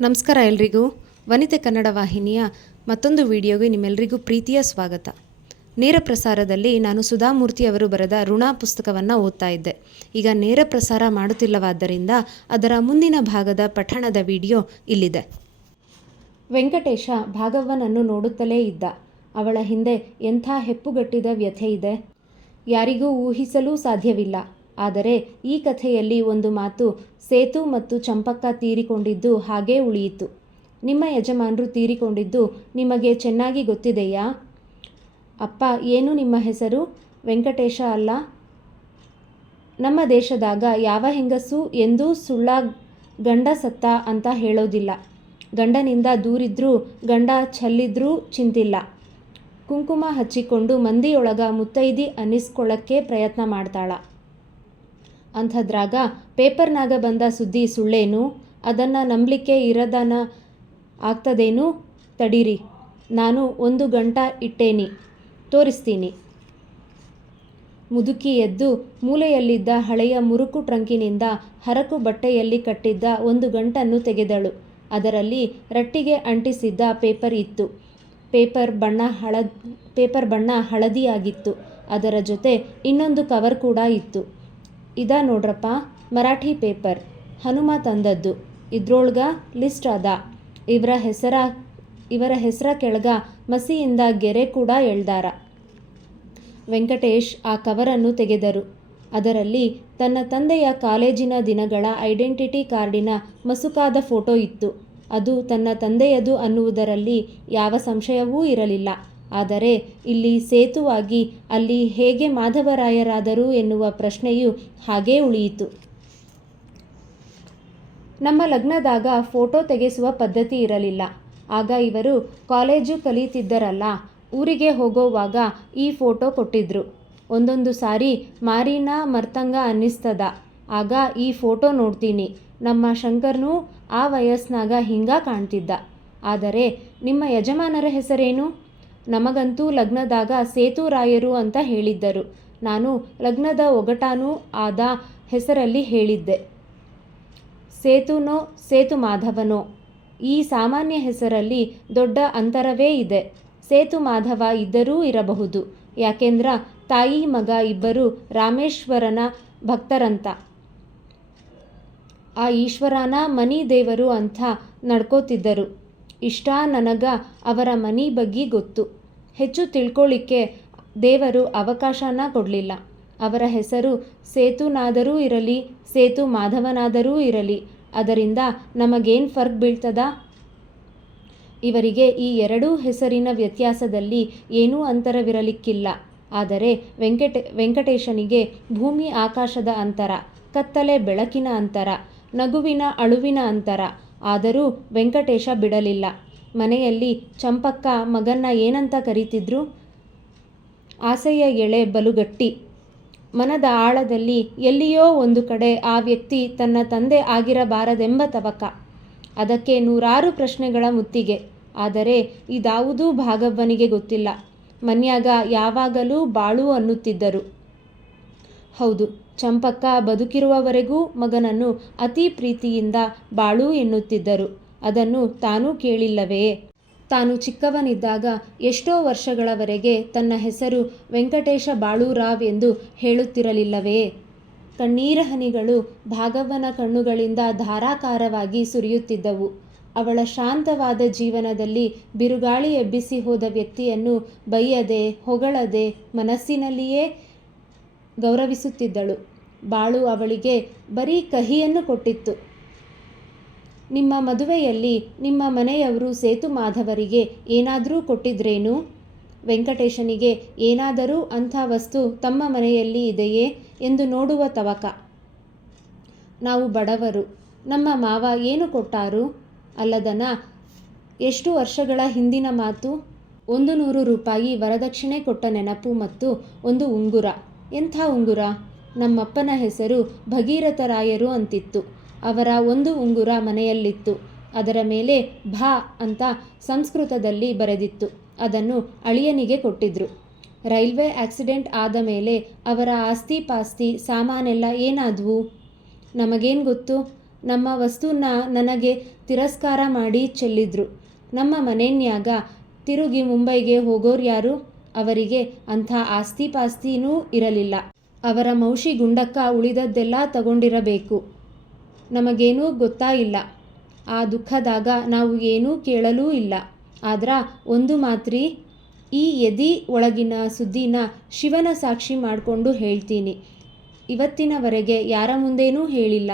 ನಮಸ್ಕಾರ ಎಲ್ರಿಗೂ. ವನಿತೆ ಕನ್ನಡ ವಾಹಿನಿಯ ಮತ್ತೊಂದು ವಿಡಿಯೋಗೆ ನಿಮ್ಮೆಲ್ಲರಿಗೂ ಪ್ರೀತಿಯ ಸ್ವಾಗತ. ನೇರ ಪ್ರಸಾರದಲ್ಲಿ ನಾನು ಸುಧಾಮೂರ್ತಿ ಅವರು ಬರೆದ ಋಣ ಪುಸ್ತಕವನ್ನು ಓದ್ತಾ ಇದ್ದೆ. ಈಗ ನೇರ ಪ್ರಸಾರ ಮಾಡುತ್ತಿಲ್ಲವಾದ್ದರಿಂದ ಅದರ ಮುಂದಿನ ಭಾಗದ ಪಠಣದ ವಿಡಿಯೋ ಇಲ್ಲಿದೆ. ವೆಂಕಟೇಶ ಭಾಗವ್ವನನ್ನು ನೋಡುತ್ತಲೇ ಇದ್ದ. ಅವಳ ಹಿಂದೆ ಎಂಥ ಹೆಪ್ಪುಗಟ್ಟಿದ ವ್ಯಥೆ ಇದೆ, ಯಾರಿಗೂ ಊಹಿಸಲೂ ಸಾಧ್ಯವಿಲ್ಲ. ಆದರೆ ಈ ಕಥೆಯಲ್ಲಿ ಒಂದು ಮಾತು ಸೇತು ಮತ್ತು ಚಂಪಕ್ಕ ತೀರಿಕೊಂಡಿದ್ದು ಹಾಗೇ ಉಳಿಯಿತು. ನಿಮ್ಮ ಯಜಮಾನರು ತೀರಿಕೊಂಡಿದ್ದು ನಿಮಗೆ ಚೆನ್ನಾಗಿ ಗೊತ್ತಿದೆಯಾ? ಅಪ್ಪ, ಏನು ನಿಮ್ಮ ಹೆಸರು? ವೆಂಕಟೇಶ ಅಲ್ಲ. ನಮ್ಮ ದೇಶದಾಗ ಯಾವ ಹೆಂಗಸು ಎಂದೂ ಗಂಡ ಸತ್ತ ಅಂತ ಹೇಳೋದಿಲ್ಲ. ಗಂಡನಿಂದ ದೂರಿದ್ರೂ ಗಂಡ ಚೆಲ್ಲಿದ್ರೂ ಚಿಂತಿಲ್ಲ. ಕುಂಕುಮ ಹಚ್ಚಿಕೊಂಡು ಮಂದಿಯೊಳಗ ಮುತ್ತೈದಿ ಅನ್ನಿಸ್ಕೊಳ್ಳಕ್ಕೆ ಪ್ರಯತ್ನ ಮಾಡ್ತಾಳ. ಅಂಥದ್ರಾಗ ಪೇಪರ್ನಾಗ ಬಂದ ಸುದ್ದಿ ಸುಳ್ಳೇನು? ಅದನ್ನು ನಂಬಲಿಕ್ಕೆ ಇರದನ ಆಗ್ತದೇನು? ತಡೀರಿ, ನಾನು 1 ಗಂಟ ಇಟ್ಟೇನಿ, ತೋರಿಸ್ತೀನಿ. ಮುದುಕಿ ಎದ್ದು ಮೂಲೆಯಲ್ಲಿದ್ದ ಹಳೆಯ ಮುರುಕು ಟ್ರಂಕಿನಿಂದ ಹರಕು ಬಟ್ಟೆಯಲ್ಲಿ ಕಟ್ಟಿದ್ದ 1 ಗಂಟನ್ನು ತೆಗೆದಳು. ಅದರಲ್ಲಿ ರಟ್ಟಿಗೆ ಅಂಟಿಸಿದ್ದ ಪೇಪರ್ ಇತ್ತು. ಪೇಪರ್ ಬಣ್ಣ ಹಳದಿಯಾಗಿತ್ತು. ಅದರ ಜೊತೆ ಇನ್ನೊಂದು ಕವರ್ ಕೂಡ ಇತ್ತು. ಇದ ನೋಡ್ರಪ್ಪ, ಮರಾಠಿ ಪೇಪರ್, ಹನುಮ ತಂದದ್ದು. ಇದ್ರೊಳ್ಗ ಲಿಸ್ಟ್ ಅದ. ಇವರ ಹೆಸರ ಕೆಳಗ ಮಸಿಯಿಂದ ಗೆರೆ ಕೂಡ ಎಳ್ದಾರ. ವೆಂಕಟೇಶ್ ಆ ಕವರನ್ನು ತೆಗೆದರು. ಅದರಲ್ಲಿ ತನ್ನ ತಂದೆಯ ಕಾಲೇಜಿನ ದಿನಗಳ ಐಡೆಂಟಿಟಿ ಕಾರ್ಡಿನ ಮಸುಕಾದ ಫೋಟೋ ಇತ್ತು. ಅದು ತನ್ನ ತಂದೆಯದು ಅನ್ನುವುದರಲ್ಲಿ ಯಾವ ಸಂಶಯವೂ ಇರಲಿಲ್ಲ. ಆದರೆ ಇಲ್ಲಿ ಸೇತುವಾಗಿ ಅಲ್ಲಿ ಹೇಗೆ ಮಾಧವರಾಯರಾದರು ಎನ್ನುವ ಪ್ರಶ್ನೆಯು ಹಾಗೇ ಉಳಿಯಿತು. ನಮ್ಮ ಲಗ್ನದಾಗ ಫೋಟೋ ತೆಗೆಸುವ ಪದ್ಧತಿ ಇರಲಿಲ್ಲ. ಆಗ ಇವರು ಕಾಲೇಜು ಕಲಿತಿದ್ದರಲ್ಲ, ಊರಿಗೆ ಹೋಗೋವಾಗ ಈ ಫೋಟೋ ಕೊಟ್ಟಿದ್ರು. ಒಂದೊಂದು ಸಾರಿ ಮಾರಿನ ಮರ್ತಂಗ ಅನ್ನಿಸ್ತದ. ಆಗ ಈ ಫೋಟೋ ನೋಡ್ತೀನಿ, ನಮ್ಮ ಶಂಕರ್ನೂ ಆ ವಯಸ್ಸಿನಾಗ ಹಿಂಗ ಕಾಣ್ತಿದ್ದ. ಆದರೆ ನಿಮ್ಮ ಯಜಮಾನರ ಹೆಸರೇನು? ನಮಗಂತೂ ಲಗ್ನದಾಗ ಸೇತುರಾಯರು ಅಂತ ಹೇಳಿದ್ದರು. ನಾನು ಲಗ್ನದ ಒಗಟಾನೂ ಆದ ಹೆಸರಲ್ಲಿ ಹೇಳಿದ್ದೆ. ಸೇತುನೋ ಸೇತು ಮಾಧವನೋ, ಈ ಸಾಮಾನ್ಯ ಹೆಸರಲ್ಲಿ ದೊಡ್ಡ ಅಂತರವೇ ಇದೆ. ಸೇತು ಮಾಧವ ಇದ್ದರೂ ಇರಬಹುದು. ಯಾಕೆಂದ್ರ ತಾಯಿ ಮಗ ಇಬ್ಬರು ರಾಮೇಶ್ವರನ ಭಕ್ತರಂತ. ಆ ಈಶ್ವರನ ಮನಿ ದೇವರು ಅಂತ ನಡ್ಕೋತಿದ್ದರು. ಇಷ್ಟ ನನಗ ಅವರ ಮನಿ ಬಗ್ಗೆ ಗೊತ್ತು. ಹೆಚ್ಚು ತಿಳ್ಕೊಳ್ಳಿಕ್ಕೆ ದೇವರು ಅವಕಾಶನ ಕೊಡಲಿಲ್ಲ. ಅವರ ಹೆಸರು ಸೇತುನಾದರೂ ಇರಲಿ, ಸೇತು ಮಾಧವನಾದರೂ ಇರಲಿ, ಅದರಿಂದ ನಮಗೇನು ಫರ್ಕ್ ಬೀಳ್ತದ? ಇವರಿಗೆ ಈ ಎರಡೂ ಹೆಸರಿನ ವ್ಯತ್ಯಾಸದಲ್ಲಿ ಏನೂ ಅಂತರವಿರಲಿಕ್ಕಿಲ್ಲ. ಆದರೆ ವೆಂಕಟೇಶನಿಗೆ ಭೂಮಿ ಆಕಾಶದ ಅಂತರ, ಕತ್ತಲೆ ಬೆಳಕಿನ ಅಂತರ, ನಗುವಿನ ಅಳುವಿನ ಅಂತರ. ಆದರೂ ವೆಂಕಟೇಶ ಬಿಡಲಿಲ್ಲ. ಮನೆಯಲ್ಲಿ ಚಂಪಕ್ಕ ಮಗನ್ನ ಏನಂತ ಕರೀತಿದ್ರು? ಆಸೆಯ ಎಳೆ ಬಲುಗಟ್ಟಿ. ಮನದ ಆಳದಲ್ಲಿ ಎಲ್ಲಿಯೋ ಒಂದು ಕಡೆ ಆ ವ್ಯಕ್ತಿ ತನ್ನ ತಂದೆ ಆಗಿರಬಾರದೆಂಬ ತವಕ. ಅದಕ್ಕೆ ನೂರಾರು ಪ್ರಶ್ನೆಗಳ ಮುತ್ತಿಗೆ. ಆದರೆ ಇದಾವುದೂ ಭಾಗವ್ವನಿಗೆ ಗೊತ್ತಿಲ್ಲ. ಮನ್ಯಾಗ ಯಾವಾಗಲೂ ಬಾಳು ಅನ್ನುತ್ತಿದ್ದರು. ಹೌದು, ಚಂಪಕ್ಕ ಬದುಕಿರುವವರೆಗೂ ಮಗನನ್ನು ಅತಿ ಪ್ರೀತಿಯಿಂದ ಬಾಳು ಎನ್ನುತ್ತಿದ್ದರು. ಅದನ್ನು ತಾನೂ ಕೇಳಿಲ್ಲವೇ? ತಾನು ಚಿಕ್ಕವನಿದ್ದಾಗ ಎಷ್ಟೋ ವರ್ಷಗಳವರೆಗೆ ತನ್ನ ಹೆಸರು ವೆಂಕಟೇಶ ಬಾಳೂರಾವ್ ಎಂದು ಹೇಳುತ್ತಿರಲಿಲ್ಲವೇ? ಕಣ್ಣೀರ ಹನಿಗಳು ಭಾಗವ್ವನ ಕಣ್ಣುಗಳಿಂದ ಧಾರಾಕಾರವಾಗಿ ಸುರಿಯುತ್ತಿದ್ದವು. ಅವಳ ಶಾಂತವಾದ ಜೀವನದಲ್ಲಿ ಬಿರುಗಾಳಿ ಎಬ್ಬಿಸಿ ಹೋದ ವ್ಯಕ್ತಿಯನ್ನು ಬೈಯದೆ, ಹೊಗಳದೆ, ಮನಸ್ಸಿನಲ್ಲಿಯೇ ಗೌರವಿಸುತ್ತಿದ್ದಳು. ಬಾಳು ಅವಳಿಗೆ ಬರೀ ಕಹಿಯನ್ನು ಕೊಟ್ಟಿತ್ತು. ನಿಮ್ಮ ಮದುವೆಯಲ್ಲಿ ನಿಮ್ಮ ಮನೆಯವರು ಸೇತು ಮಾಧವರಿಗೆ ಏನಾದರೂ ಕೊಟ್ಟಿದ್ರೇನು? ವೆಂಕಟೇಶನಿಗೆ ಏನಾದರೂ ಅಂಥ ವಸ್ತು ತಮ್ಮ ಮನೆಯಲ್ಲಿ ಇದೆಯೇ ಎಂದು ನೋಡುವ ತವಕ. ನಾವು ಬಡವರು, ನಮ್ಮ ಮಾವ ಏನು ಕೊಟ್ಟಾರು? ಅಲ್ಲದನ ಎಷ್ಟು ವರ್ಷಗಳ ಹಿಂದಿನ ಮಾತು. 100 ರೂಪಾಯಿ ವರದಕ್ಷಿಣೆ ಕೊಟ್ಟ ನೆನಪು ಮತ್ತು ಒಂದು ಉಂಗುರ. ಎಂಥ ಉಂಗುರ? ನಮ್ಮಪ್ಪನ ಹೆಸರು ಭಗೀರಥರಾಯರು ಅಂತಿತ್ತು. ಅವರ ಒಂದು ಉಂಗುರ ಮನೆಯಲ್ಲಿತ್ತು. ಅದರ ಮೇಲೆ ಭಾ ಅಂತ ಸಂಸ್ಕೃತದಲ್ಲಿ ಬರೆದಿತ್ತು. ಅದನ್ನು ಅಳಿಯನಿಗೆ ಕೊಟ್ಟಿದ್ರು. ರೈಲ್ವೆ ಆಕ್ಸಿಡೆಂಟ್ ಆದ ಮೇಲೆ ಅವರ ಆಸ್ತಿ ಪಾಸ್ತಿ ಸಾಮಾನೆಲ್ಲ ಏನಾದ್ವು? ನಮಗೇನು ಗೊತ್ತು? ನಮ್ಮ ವಸ್ತುನ ನನಗೆ ತಿರಸ್ಕಾರ ಮಾಡಿ ಚೆಲ್ಲಿದ್ರು. ನಮ್ಮ ಮನೆನ್ಯಾಗ ತಿರುಗಿ ಮುಂಬೈಗೆ ಹೋಗೋರ್ಯಾರು? ಅವರಿಗೆ ಅಂಥ ಆಸ್ತಿ ಪಾಸ್ತಿನೂ ಇರಲಿಲ್ಲ. ಅವರ ಮೌಶಿ ಗುಂಡಕ್ಕ ಉಳಿದದ್ದೆಲ್ಲ ತಗೊಂಡಿರಬೇಕು. ನಮಗೇನೂ ಗೊತ್ತಾ ಇಲ್ಲ. ಆ ದುಃಖದಾಗ ನಾವು ಏನೂ ಕೇಳಲೂ ಇಲ್ಲ. ಆದ್ರ ಒಂದು ಮಾತ್ರಿ, ಈ ಎದಿ ಒಳಗಿನ ಸುದ್ದಿನ ಶಿವನ ಸಾಕ್ಷಿ ಮಾಡಿಕೊಂಡು ಹೇಳ್ತೀನಿ. ಇವತ್ತಿನವರೆಗೆ ಯಾರ ಮುಂದೇನೂ ಹೇಳಿಲ್ಲ,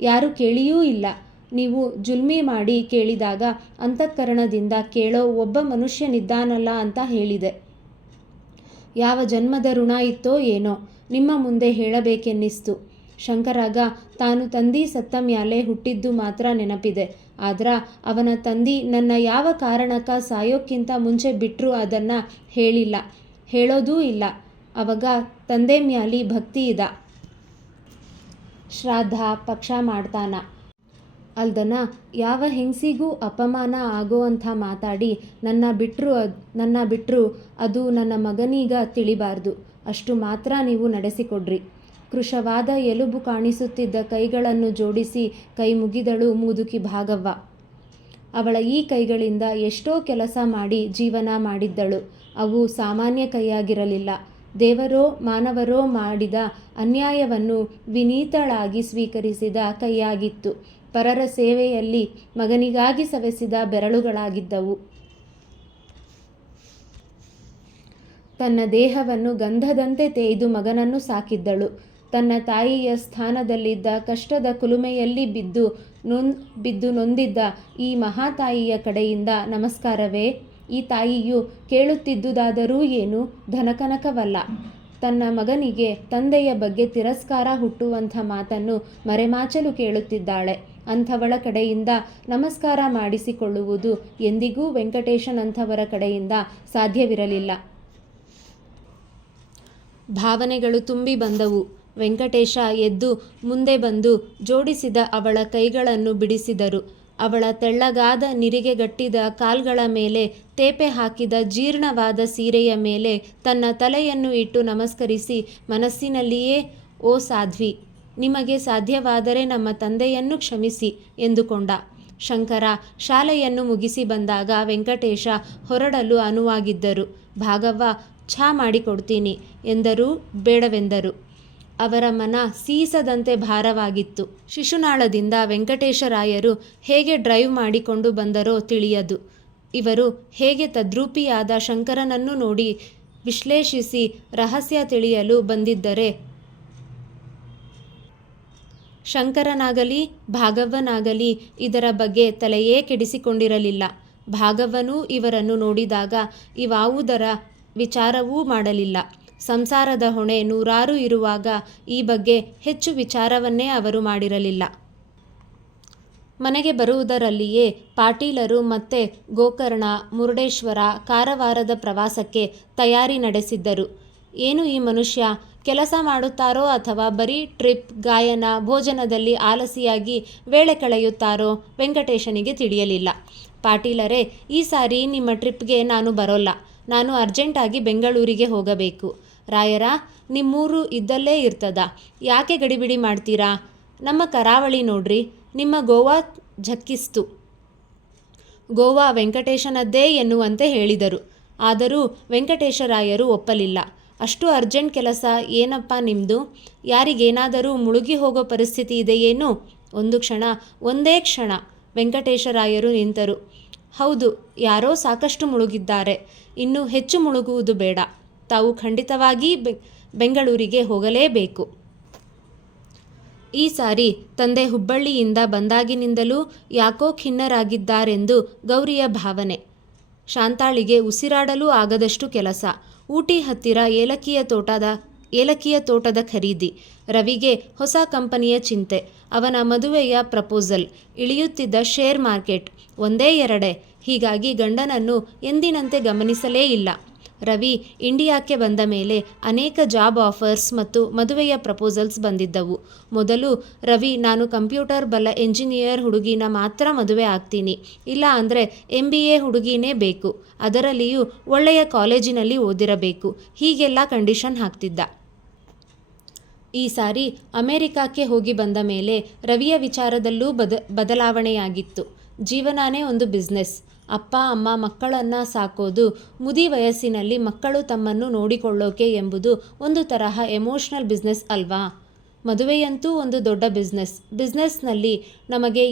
ಯಾರು ಕೇಳಿಯೂ ಇಲ್ಲ. ನೀವು ಜುಲ್ಮಿ ಮಾಡಿ ಕೇಳಿದಾಗ ಅಂತಃಕರಣದಿಂದ ಕೇಳೋ ಒಬ್ಬ ಮನುಷ್ಯನಿದ್ದಾನಲ್ಲ ಅಂತ ಹೇಳಿದೆ. ಯಾವ ಜನ್ಮದ ಋಣ ಇತ್ತೋ ಏನೋ ನಿಮ್ಮ ಮುಂದೆ ಹೇಳಬೇಕೆನ್ನಿಸ್ತು. ಶಂಕರಾಗ ತಾನು ತಂದಿ ಸತ್ತ ಮ್ಯಾಲೆ ಹುಟ್ಟಿದ್ದು ಮಾತ್ರ ನೆನಪಿದೆ. ಆದ್ರ ಅವನ ತಂದಿ ನನ್ನ ಯಾವ ಕಾರಣಕ್ಕ ಸಾಯೋಕ್ಕಿಂತ ಮುಂಚೆ ಬಿಟ್ರು ಅದನ್ನ ಹೇಳಿಲ್ಲ, ಹೇಳೋದೂ ಇಲ್ಲ. ಅವಾಗ ತಂದೆ ಮ್ಯಾಲಿ ಭಕ್ತಿ ಇದ. ಶ್ರಾದ್ದ ಪಕ್ಷ ಮಾಡ್ತಾನ. ಅಲ್ದನ ಯಾವ ಹೆಂಗ್ಸಿಗೂ ಅಪಮಾನ ಆಗೋ ಅಂಥ ಮಾತಾಡಿ ನನ್ನ ಬಿಟ್ರು ಅದು ನನ್ನ ಮಗನೀಗ ತಿಳಿಬಾರ್ದು. ಅಷ್ಟು ಮಾತ್ರ ನೀವು ನಡೆಸಿಕೊಡ್ರಿ. ಕೃಶವಾದ ಎಲುಬು ಕಾಣಿಸುತ್ತಿದ್ದ ಕೈಗಳನ್ನು ಜೋಡಿಸಿ ಕೈ ಮುಗಿದಳು ಮುದುಕಿ ಭಾಗವ್ವ. ಅವಳ ಈ ಕೈಗಳಿಂದ ಎಷ್ಟೋ ಕೆಲಸ ಮಾಡಿ ಜೀವನ ಮಾಡಿದ್ದಳು. ಅವು ಸಾಮಾನ್ಯ ಕೈಯಾಗಿರಲಿಲ್ಲ. ದೇವರೋ ಮಾನವರೋ ಮಾಡಿದ ಅನ್ಯಾಯವನ್ನು ವಿನೀತಳಾಗಿ ಸ್ವೀಕರಿಸಿದ ಕೈಯಾಗಿತ್ತು. ಪರರ ಸೇವೆಯಲ್ಲಿ ಮಗನಿಗಾಗಿ ಸವೆಸಿದ ಬೆರಳುಗಳಾಗಿದ್ದವು. ತನ್ನ ದೇಹವನ್ನು ಗಂಧದಂತೆ ತೇಯ್ದು ಮಗನನ್ನು ಸಾಕಿದ್ದಳು. ತನ್ನ ತಾಯಿಯ ಸ್ಥಾನದಲ್ಲಿದ್ದ ಕಷ್ಟದ ಕುಲುಮೆಯಲ್ಲಿ ಬಿದ್ದು ನೊಂದಿದ್ದ ಈ ಮಹಾತಾಯಿಯ ಕಡೆಯಿಂದ ನಮಸ್ಕಾರವೇ. ಈ ತಾಯಿಯು ಕೇಳುತ್ತಿದ್ದುದಾದರೂ ಏನು ಧನಕನಕವಲ್ಲ. ತನ್ನ ಮಗನಿಗೆ ತಂದೆಯ ಬಗ್ಗೆ ತಿರಸ್ಕಾರ ಹುಟ್ಟುವಂಥ ಮಾತನ್ನು ಮರೆಮಾಚಲು ಕೇಳುತ್ತಿದ್ದಾಳೆ. ಅಂಥವಳ ಕಡೆಯಿಂದ ನಮಸ್ಕಾರ ಮಾಡಿಸಿಕೊಳ್ಳುವುದು ಎಂದಿಗೂ ವೆಂಕಟೇಶನಂಥವರ ಕಡೆಯಿಂದ ಸಾಧ್ಯವಿರಲಿಲ್ಲ. ಭಾವನೆಗಳು ತುಂಬಿ ಬಂದವು. ವೆಂಕಟೇಶ ಎದ್ದು ಮುಂದೆ ಬಂದು ಜೋಡಿಸಿದ ಅವಳ ಕೈಗಳನ್ನು ಬಿಡಿಸಿದರು. ಅವಳ ತೆಳ್ಳಗಾದ ನಿರಿಗೆಗಟ್ಟಿದ ಕಾಲ್ಗಳ ಮೇಲೆ ತೇಪೆ ಹಾಕಿದ ಜೀರ್ಣವಾದ ಸೀರೆಯ ಮೇಲೆ ತನ್ನ ತಲೆಯನ್ನು ಇಟ್ಟು ನಮಸ್ಕರಿಸಿ ಮನಸ್ಸಿನಲ್ಲಿಯೇ, ಓ ಸಾಧ್ವಿ, ನಿಮಗೆ ಸಾಧ್ಯವಾದರೆ ನಮ್ಮ ತಂದೆಯನ್ನು ಕ್ಷಮಿಸಿ ಎಂದುಕೊಂಡ. ಶಂಕರ ಶಾಲೆಯನ್ನು ಮುಗಿಸಿ ಬಂದಾಗ ವೆಂಕಟೇಶ ಹೊರಡಲು ಅನುವಾಗಿದ್ದರು. ಭಾಗವ್ವ ಚಹಾ ಮಾಡಿಕೊಡ್ತೀನಿ ಎಂದರೂ ಬೇಡವೆಂದರು. ಅವರ ಮನ ಸೀಸದಂತೆ ಭಾರವಾಗಿತ್ತು. ಶಿಶುನಾಳದಿಂದ ವೆಂಕಟೇಶರಾಯರು ಹೇಗೆ ಡ್ರೈವ್ ಮಾಡಿಕೊಂಡು ಬಂದರೋ ತಿಳಿಯದು. ಇವರು ಹೇಗೆ ತದ್ರೂಪಿಯಾದ ಶಂಕರನನ್ನು ನೋಡಿ ವಿಶ್ಲೇಷಿಸಿ ರಹಸ್ಯ ತಿಳಿಯಲು ಬಂದಿದ್ದರೆ ಶಂಕರನಾಗಲಿ ಭಾಗವ್ವನಾಗಲಿ ಇದರ ಬಗ್ಗೆ ತಲೆಯೇ ಕೆಡಿಸಿಕೊಂಡಿರಲಿಲ್ಲ. ಭಾಗವ್ವನೂ ಇವರನ್ನು ನೋಡಿದಾಗ ಇವಾವುದರ ವಿಚಾರವೂ ಮಾಡಲಿಲ್ಲ. ಸಂಸಾರದ ಹೊಣೆ ನೂರಾರು ಇರುವಾಗ ಈ ಬಗ್ಗೆ ಹೆಚ್ಚು ವಿಚಾರವನ್ನೇ ಅವರು ಮಾಡಿರಲಿಲ್ಲ. ಮನೆಗೆ ಬರುವುದರಲ್ಲಿಯೇ ಪಾಟೀಲರು ಮತ್ತೆ ಗೋಕರ್ಣ, ಮುರುಡೇಶ್ವರ, ಕಾರವಾರದ ಪ್ರವಾಸಕ್ಕೆ ತಯಾರಿ ನಡೆಸಿದ್ದರು. ಏನು ಈ ಮನುಷ್ಯ ಕೆಲಸ ಮಾಡುತ್ತಾರೋ ಅಥವಾ ಬರೀ ಟ್ರಿಪ್, ಗಾಯನ, ಭೋಜನದಲ್ಲಿ ಆಲಸಿಯಾಗಿ ವೇಳೆ ಕಳೆಯುತ್ತಾರೋ ವೆಂಕಟೇಶನಿಗೆ ತಿಳಿಯಲಿಲ್ಲ. ಪಾಟೀಲರೇ, ಈ ಸಾರಿ ನಿಮ್ಮ ಟ್ರಿಪ್ಗೆ ನಾನು ಬರೋಲ್ಲ. ನಾನು ಅರ್ಜೆಂಟಾಗಿ ಬೆಂಗಳೂರಿಗೆ ಹೋಗಬೇಕು. ರಾಯರ, ನಿಮ್ಮೂರು ಇದ್ದಲ್ಲೇ ಇರ್ತದ, ಯಾಕೆ ಗಡಿಬಿಡಿ ಮಾಡ್ತೀರಾ? ನಮ್ಮ ಕರಾವಳಿ ನೋಡ್ರಿ, ನಿಮ್ಮ ಗೋವಾ ಝಕ್ಕಿಸ್ತು. ಗೋವಾ ವೆಂಕಟೇಶನದ್ದೇ ಎನ್ನುವಂತೆ ಹೇಳಿದರು. ಆದರೂ ವೆಂಕಟೇಶರಾಯರು ಒಪ್ಪಲಿಲ್ಲ. ಅಷ್ಟು ಅರ್ಜೆಂಟ್ ಕೆಲಸ ಏನಪ್ಪ ನಿಮ್ಮದು? ಯಾರಿಗೇನಾದರೂ ಮುಳುಗಿ ಹೋಗೋ ಪರಿಸ್ಥಿತಿ ಇದೆಯೇನು? ಒಂದೇ ಕ್ಷಣ ವೆಂಕಟೇಶರಾಯರು ನಿಂತರು. ಹೌದು, ಯಾರೋ ಸಾಕಷ್ಟು ಮುಳುಗಿದ್ದಾರೆ. ಇನ್ನೂ ಹೆಚ್ಚು ಮುಳುಗುವುದು ಬೇಡ. ತಾವು ಖಂಡಿತವಾಗಿ ಬೆಂಗಳೂರಿಗೆ ಹೋಗಲೇಬೇಕು. ಈ ಸಾರಿ ತಂದೆ ಹುಬ್ಬಳ್ಳಿಯಿಂದ ಬಂದಾಗಿನಿಂದಲೂ ಯಾಕೋ ಖಿನ್ನರಾಗಿದ್ದಾರೆಂದು ಗೌರಿಯ ಭಾವನೆ. ಶಾಂತಾಳಿಗೆ ಉಸಿರಾಡಲು ಆಗದಷ್ಟು ಕೆಲಸ. ಊಟಿ ಹತ್ತಿರ ಏಲಕ್ಕಿಯ ತೋಟದ ಖರೀದಿ. ರವಿಗೆ ಹೊಸ ಕಂಪನಿಯ ಚಿಂತೆ. ಅವನ ಮದುವೆಯ ಪ್ರಪೋಸಲ್. ಇಳಿಯುತ್ತಿದ್ದ share market. ಒಂದೇ ಎರಡೇ. ಹೀಗಾಗಿ ಗಂಡನನ್ನು ಎಂದಿನಂತೆ ಗಮನಿಸಲೇ ಇಲ್ಲ. ರವಿ ಇಂಡಿಯಾಕ್ಕೆ ಬಂದ ಮೇಲೆ ಅನೇಕ ಜಾಬ್ ಆಫರ್ಸ್ ಮತ್ತು ಮದುವೆಯ ಪ್ರಪೋಸಲ್ಸ್ ಬಂದಿದ್ದವು. ಮೊದಲು ರವಿ, ನಾನು ಕಂಪ್ಯೂಟರ್ ಬಲ್ಲ ಎಂಜಿನಿಯರ್ ಹುಡುಗಿನ ಮಾತ್ರ ಮದುವೆ ಆಗ್ತೀನಿ, ಇಲ್ಲ ಅಂದರೆ MBA ಹುಡುಗಿನೇ ಬೇಕು, ಅದರಲ್ಲಿಯೂ ಒಳ್ಳೆಯ ಕಾಲೇಜಿನಲ್ಲಿ ಓದಿರಬೇಕು, ಹೀಗೆಲ್ಲ ಕಂಡೀಷನ್ ಹಾಕ್ತಿದ್ದ. ಈ ಸಾರಿ ಅಮೆರಿಕಕ್ಕೆ ಹೋಗಿ ಬಂದ ಮೇಲೆ ರವಿಯ ವಿಚಾರದಲ್ಲೂ ಬದಲಾವಣೆಯಾಗಿತ್ತು. ಜೀವನಾನೇ ಒಂದು ಬಿಸ್ನೆಸ್. ಅಪ್ಪ ಅಮ್ಮ ಮಕ್ಕಳನ್ನು ಸಾಕೋದು, ಮುದಿ ವಯಸ್ಸಿನಲ್ಲಿ ಮಕ್ಕಳು ತಮ್ಮನ್ನು ನೋಡಿಕೊಳ್ಳೋಕೆ ಎಂಬುದು ಒಂದು ತರಹ ಎಮೋಷ್ನಲ್ ಬಿಸ್ನೆಸ್ ಅಲ್ವಾ? ಮದುವೆಯಂತೂ ಒಂದು ದೊಡ್ಡ ಬಿಸ್ನೆಸ್ನಲ್ಲಿ ನಮಗೆ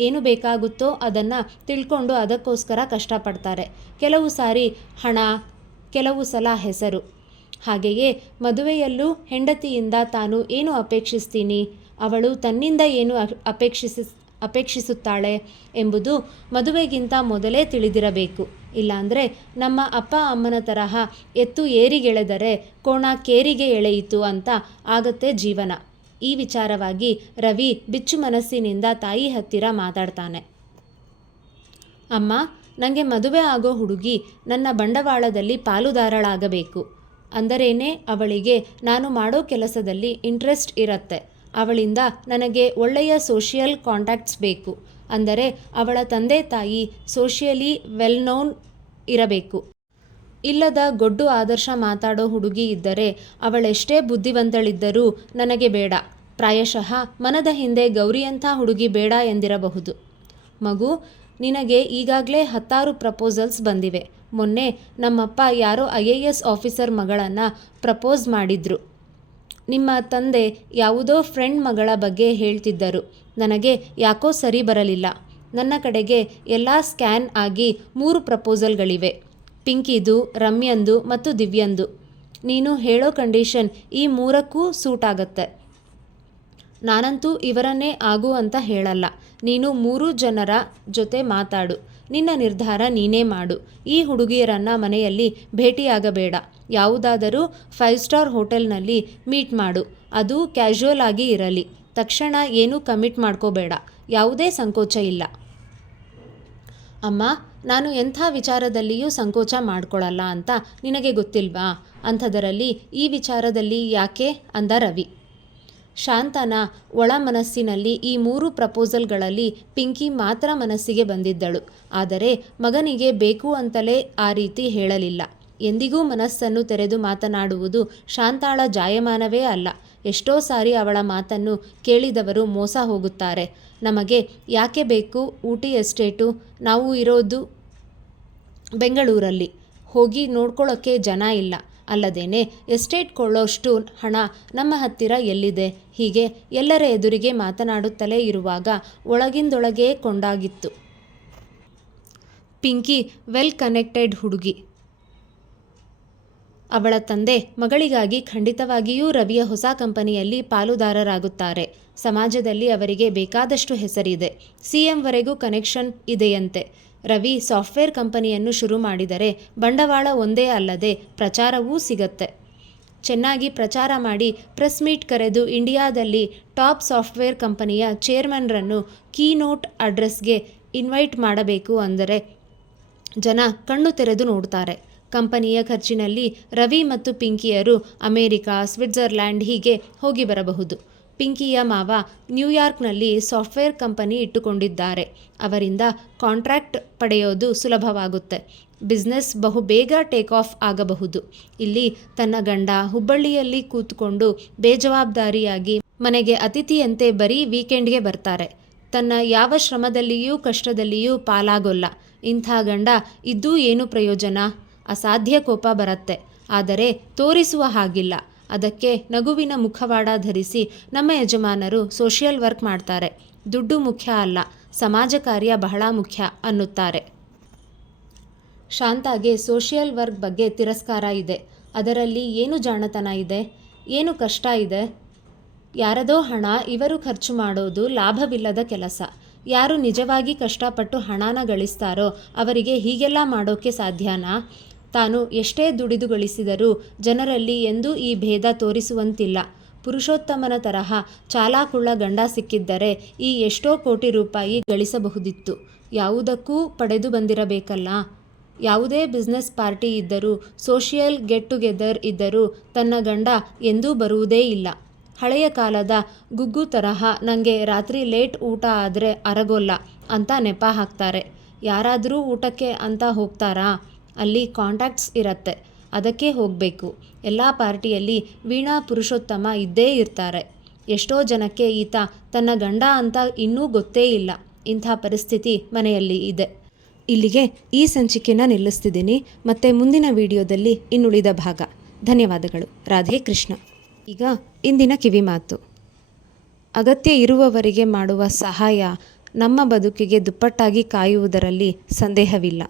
ಏನು ಬೇಕಾಗುತ್ತೋ ಅದನ್ನು ತಿಳ್ಕೊಂಡು ಅದಕ್ಕೋಸ್ಕರ ಕಷ್ಟಪಡ್ತಾರೆ. ಕೆಲವು ಸಾರಿ ಹಣ, ಕೆಲವು ಸಲ ಹೆಸರು. ಹಾಗೆಯೇ ಮದುವೆಯಲ್ಲೂ ಹೆಂಡತಿಯಿಂದ ತಾನು ಏನು ಅಪೇಕ್ಷಿಸ್ತೀನಿ, ಅವಳು ತನ್ನಿಂದ ಏನು ಅಪೇಕ್ಷಿಸುತ್ತಾಳೆ ಎಂಬುದು ಮದುವೆಗಿಂತ ಮೊದಲೇ ತಿಳಿದಿರಬೇಕು. ಇಲ್ಲಾಂದರೆ ನಮ್ಮ ಅಪ್ಪ ಅಮ್ಮನ ತರಹ ಎತ್ತು ಏರಿಗೆಳೆದರೆ ಕೋಣ ಕೇರಿಗೆ ಎಳೆಯಿತು ಅಂತ ಆಗತ್ತೆ ಜೀವನ. ಈ ವಿಚಾರವಾಗಿ ರವಿ ಬಿಚ್ಚು ಮನಸ್ಸಿನಿಂದ ತಾಯಿ ಹತ್ತಿರ ಮಾತಾಡ್ತಾನೆ. ಅಮ್ಮ, ನನಗೆ ಮದುವೆ ಆಗೋ ಹುಡುಗಿ ನನ್ನ ಬಂಡವಾಳದಲ್ಲಿ ಪಾಲುದಾರಳಾಗಬೇಕು. ಅಂದರೇನೆ ಅವಳಿಗೆ ನಾನು ಮಾಡೋ ಕೆಲಸದಲ್ಲಿ ಇಂಟ್ರೆಸ್ಟ್ ಇರುತ್ತೆ. ಅವಳಿಂದ ನನಗೆ ಒಳ್ಳೆಯ ಸೋಷಿಯಲ್ ಕಾಂಟ್ಯಾಕ್ಟ್ಸ್ ಬೇಕು. ಅಂದರೆ ಅವಳ ತಂದೆ ತಾಯಿ ಸೋಷಿಯಲಿ ವೆಲ್ ನೋನ್ ಇರಬೇಕು. ಇಲ್ಲದ ಗೊಡ್ಡು ಆದರ್ಶ ಮಾತಾಡೋ ಹುಡುಗಿ ಇದ್ದರೆ ಅವಳೆಷ್ಟೇ ಬುದ್ಧಿವಂತಳಿದ್ದರೂ ನನಗೆ ಬೇಡ. ಪ್ರಾಯಶಃ ಮನದ ಹಿಂದೆ ಗೌರಿಯಂಥ ಹುಡುಗಿ ಬೇಡ ಎಂದಿರಬಹುದು. ಮಗು, ನಿನಗೆ ಈಗಾಗಲೇ 10 ಪ್ರಪೋಸಲ್ಸ್ ಬಂದಿವೆ. ಮೊನ್ನೆ ನಮ್ಮಪ್ಪ ಯಾರೋ IAS ಆಫೀಸರ್ ಮಗಳನ್ನು ಪ್ರಪೋಸ್ ಮಾಡಿದ್ರು. ನಿಮ್ಮ ತಂದೆ ಯಾವುದೋ ಫ್ರೆಂಡ್ ಮಗಳ ಬಗ್ಗೆ ಹೇಳ್ತಿದ್ದರು. ನನಗೆ ಯಾಕೋ ಸರಿ ಬರಲಿಲ್ಲ. ನನ್ನ ಕಡೆಗೆ ಎಲ್ಲ ಸ್ಕ್ಯಾನ್ ಆಗಿ 3 ಪ್ರಪೋಸಲ್ಗಳಿವೆ. ಪಿಂಕಿದು, ರಮ್ಯಂದು ಮತ್ತು ದಿವ್ಯಂದು. ನೀನು ಹೇಳೋ ಕಂಡೀಷನ್ ಈ 3ಕ್ಕೂ ಸೂಟ್ ಆಗತ್ತೆ. ನಾನಂತೂ ಇವರನ್ನೇ ಆಗು ಅಂತ ಹೇಳಲ್ಲ. ನೀನು 3 ಜನರ ಜೊತೆ ಮಾತಾಡು. ನಿನ್ನ ನಿರ್ಧಾರ ನೀನೇ ಮಾಡು. ಈ ಹುಡುಗಿಯರನ್ನು ಮನೆಯಲ್ಲಿ ಭೇಟಿಯಾಗಬೇಡ. ಯಾವುದಾದರೂ 5 ಸ್ಟಾರ್ ಹೋಟೆಲ್ನಲ್ಲಿ ಮೀಟ್ ಮಾಡು. ಅದು ಕ್ಯಾಶುವಲ್ ಆಗಿ ಇರಲಿ. ತಕ್ಷಣ ಏನೂ ಕಮಿಟ್ ಮಾಡ್ಕೋಬೇಡ. ಯಾವುದೇ ಸಂಕೋಚ ಇಲ್ಲ. ಅಮ್ಮ, ನಾನು ಎಂಥ ವಿಚಾರದಲ್ಲಿಯೂ ಸಂಕೋಚ ಮಾಡ್ಕೊಳ್ಳಲ್ಲ ಅಂತ ನಿನಗೆ ಗೊತ್ತಿಲ್ವಾ? ಅಂಥದರಲ್ಲಿ ಈ ವಿಚಾರದಲ್ಲಿ ಯಾಕೆ ಅಂದ ರವಿ. ಶಾಂತನ ಒಳ ಮನಸ್ಸಿನಲ್ಲಿ ಈ 3 ಪ್ರಪೋಸಲ್ಗಳಲ್ಲಿ ಪಿಂಕಿ ಮಾತ್ರ ಮನಸ್ಸಿಗೆ ಬಂದಿದ್ದಳು. ಆದರೆ ಮಗನಿಗೆ ಬೇಕು ಅಂತಲೇ ಆ ರೀತಿ ಹೇಳಲಿಲ್ಲ. ಎಂದಿಗೂ ಮನಸ್ಸನ್ನು ತೆರೆದು ಮಾತನಾಡುವುದು ಶಾಂತಾಳ ಜಾಯಮಾನವೇ ಅಲ್ಲ. ಎಷ್ಟೋ ಸಾರಿ ಅವಳ ಮಾತನ್ನು ಕೇಳಿದವರು ಮೋಸ ಹೋಗುತ್ತಾರೆ. ನಮಗೆ ಯಾಕೆ ಬೇಕು ಊಟಿ ಎಸ್ಟೇಟು? ನಾವು ಇರೋದು ಬೆಂಗಳೂರಲ್ಲಿ. ಹೋಗಿ ನೋಡ್ಕೊಳ್ಳೋಕ್ಕೆ ಜನ ಇಲ್ಲ. ಅಲ್ಲದೇನೆ ಎಸ್ಟೇಟ್ ಕೊಳ್ಳೋಷ್ಟು ಹಣ ನಮ್ಮ ಹತ್ತಿರ ಎಲ್ಲಿದೆ? ಹೀಗೆ ಎಲ್ಲರ ಎದುರಿಗೆ ಮಾತನಾಡುತ್ತಲೇ ಇರುವಾಗ ಒಳಗಿಂದೊಳಗೇ ಕೊಂಡಾಗಿತ್ತು. ಪಿಂಕಿ ವೆಲ್ ಕನೆಕ್ಟೆಡ್ ಹುಡುಗಿ. ಅವಳ ತಂದೆ ಮಗಳಿಗಾಗಿ ಖಂಡಿತವಾಗಿಯೂ ರವಿಯ ಹೊಸ ಕಂಪನಿಯಲ್ಲಿ ಪಾಲುದಾರರಾಗುತ್ತಾರೆ. ಸಮಾಜದಲ್ಲಿ ಅವರಿಗೆ ಬೇಕಾದಷ್ಟು ಹೆಸರಿದೆ. CM ವರೆಗೂ ಕನೆಕ್ಷನ್ ಇದೆಯಂತೆ. ರವಿ ಸಾಫ್ಟ್ವೇರ್ ಕಂಪನಿಯನ್ನು ಶುರು ಮಾಡಿದರೆ ಬಂಡವಾಳ ಒಂದೇ ಅಲ್ಲದೆ ಪ್ರಚಾರವೂ ಸಿಗತ್ತೆ. ಚೆನ್ನಾಗಿ ಪ್ರಚಾರ ಮಾಡಿ ಪ್ರೆಸ್ ಮೀಟ್ ಕರೆದು ಇಂಡಿಯಾದಲ್ಲಿ ಟಾಪ್ ಸಾಫ್ಟ್ವೇರ್ ಕಂಪನಿಯ ಚೇರ್ಮನ್ರನ್ನು ಕೀನೋಟ್ ಅಡ್ರೆಸ್ಗೆ ಇನ್ವೈಟ್ ಮಾಡಬೇಕು. ಅಂದರೆ ಜನ ಕಣ್ಣು ತೆರೆದು ನೋಡ್ತಾರೆ. ಕಂಪನಿಯ ಖರ್ಚಿನಲ್ಲಿ ರವಿ ಮತ್ತು ಪಿಂಕಿಯರು ಅಮೇರಿಕಾ, ಸ್ವಿಟ್ಜರ್ಲ್ಯಾಂಡ್ ಹೀಗೆ ಹೋಗಿ ಬರಬಹುದು. ಪಿಂಕಿಯ ಮಾವ ನ್ಯೂಯಾರ್ಕ್ನಲ್ಲಿ ಸಾಫ್ಟ್ವೇರ್ ಕಂಪನಿ ಇಟ್ಟುಕೊಂಡಿದ್ದಾರೆ. ಅವರಿಂದ ಕಾಂಟ್ರಾಕ್ಟ್ ಪಡೆಯೋದು ಸುಲಭವಾಗುತ್ತೆ. ಬಿಸ್ನೆಸ್ ಬಹುಬೇಗ ಟೇಕ್ ಆಫ್ ಆಗಬಹುದು. ಇಲ್ಲಿ ತನ್ನ ಗಂಡ ಹುಬ್ಬಳ್ಳಿಯಲ್ಲಿ ಕೂತ್ಕೊಂಡು ಬೇಜವಾಬ್ದಾರಿಯಾಗಿ ಮನೆಗೆ ಅತಿಥಿಯಂತೆ ಬರೀ ವೀಕೆಂಡ್ಗೆ ಬರ್ತಾರೆ. ತನ್ನ ಯಾವ ಶ್ರಮದಲ್ಲಿಯೂ ಕಷ್ಟದಲ್ಲಿಯೂ ಪಾಲಾಗೋಲ್ಲ. ಇಂಥ ಗಂಡ ಇದ್ದೂ ಏನು ಪ್ರಯೋಜನ? ಅಸಾಧ್ಯ ಕೋಪ ಬರುತ್ತೆ. ಆದರೆ ತೋರಿಸುವ ಹಾಗಿಲ್ಲ. ಅದಕ್ಕೆ ನಗುವಿನ ಮುಖವಾಡ ಧರಿಸಿ ನಮ್ಮ ಯಜಮಾನರು ಸೋಷಿಯಲ್ ವರ್ಕ್ ಮಾಡ್ತಾರೆ. ದುಡ್ಡು ಮುಖ್ಯ ಅಲ್ಲ, ಸಮಾಜ ಕಾರ್ಯ ಬಹಳ ಮುಖ್ಯ ಅನ್ನುತ್ತಾರೆ. ಶಾಂತಾಗೆ ಸೋಷಿಯಲ್ ವರ್ಕ್ ಬಗ್ಗೆ ತಿರಸ್ಕಾರ ಇದೆ. ಅದರಲ್ಲಿ ಏನು ಜಾಣತನ ಇದೆ? ಏನು ಕಷ್ಟ ಇದೆ? ಯಾರದೋ ಹಣ ಇವರು ಖರ್ಚು ಮಾಡೋದು ಲಾಭವಿಲ್ಲದ ಕೆಲಸ. ಯಾರು ನಿಜವಾಗಿ ಕಷ್ಟಪಟ್ಟು ಹಣನ ಗಳಿಸ್ತಾರೋ ಅವರಿಗೆ ಹೀಗೆಲ್ಲ ಮಾಡೋಕ್ಕೆ ಸಾಧ್ಯನಾ? ತಾನು ಎಷ್ಟೇ ದುಡಿದು ಗಳಿಸಿದರೂ ಜನರಲ್ಲಿ ಎಂದೂ ಈ ಭೇದ ತೋರಿಸುವಂತಿಲ್ಲ. ಪುರುಷೋತ್ತಮನ ತರಹ ಚಾಲಾಕುಳ್ಳ ಗಂಡ ಸಿಕ್ಕಿದ್ದರೆ ಈ ಎಷ್ಟೋ ಕೋಟಿ ರೂಪಾಯಿ ಗಳಿಸಬಹುದಿತ್ತು. ಯಾವುದಕ್ಕೂ ಪಡೆದು ಬಂದಿರಬೇಕಲ್ಲ. ಯಾವುದೇ ಬಿಸ್ನೆಸ್ ಪಾರ್ಟಿ ಇದ್ದರೂ, ಸೋಷಿಯಲ್ ಗೆಟ್ ಟುಗೆದರ್ ಇದ್ದರೂ ತನ್ನ ಗಂಡ ಎಂದೂ ಬರುವುದೇ ಇಲ್ಲ. ಹಳೆಯ ಕಾಲದ ಗುಗ್ಗು ತರಹ ನನಗೆ ರಾತ್ರಿ ಲೇಟ್ ಊಟ ಆದರೆ ಅರಗೋಲ್ಲ ಅಂತ ನೆಪ ಹಾಕ್ತಾರೆ. ಯಾರಾದರೂ ಊಟಕ್ಕೆ ಅಂತ ಹೋಗ್ತಾರಾ? ಅಲ್ಲಿ ಕಾಂಟ್ಯಾಕ್ಟ್ಸ್ ಇರತ್ತೆ. ಅದಕ್ಕೆ ಹೋಗಬೇಕು. ಎಲ್ಲ ಪಾರ್ಟಿಯಲ್ಲಿ ವೀಣಾ ಪುರುಷೋತ್ತಮ ಇದ್ದೇ ಇರ್ತಾರೆ. ಎಷ್ಟೋ ಜನಕ್ಕೆ ಈತ ತನ್ನ ಗಂಡ ಅಂತ ಇನ್ನೂ ಗೊತ್ತೇ ಇಲ್ಲ. ಇಂಥ ಪರಿಸ್ಥಿತಿ ಮನೆಯಲ್ಲಿ ಇದೆ. ಇಲ್ಲಿಗೆ ಈ ಸಂಚಿಕೆನ ನಿಲ್ಲಿಸ್ತಿದ್ದೀನಿ. ಮತ್ತೆ ಮುಂದಿನ ವಿಡಿಯೋದಲ್ಲಿ ಇನ್ನುಳಿದ ಭಾಗ. ಧನ್ಯವಾದಗಳು. ರಾಧೆ ಕೃಷ್ಣ. ಈಗ ಇಂದಿನ ಕಿವಿಮಾತು. ಅಗತ್ಯ ಇರುವವರಿಗೆ ಮಾಡುವ ಸಹಾಯ ನಮ್ಮ ಬದುಕಿಗೆ ದುಪ್ಪಟ್ಟಾಗಿ ಕಾಯುವುದರಲ್ಲಿ ಸಂದೇಹವಿಲ್ಲ.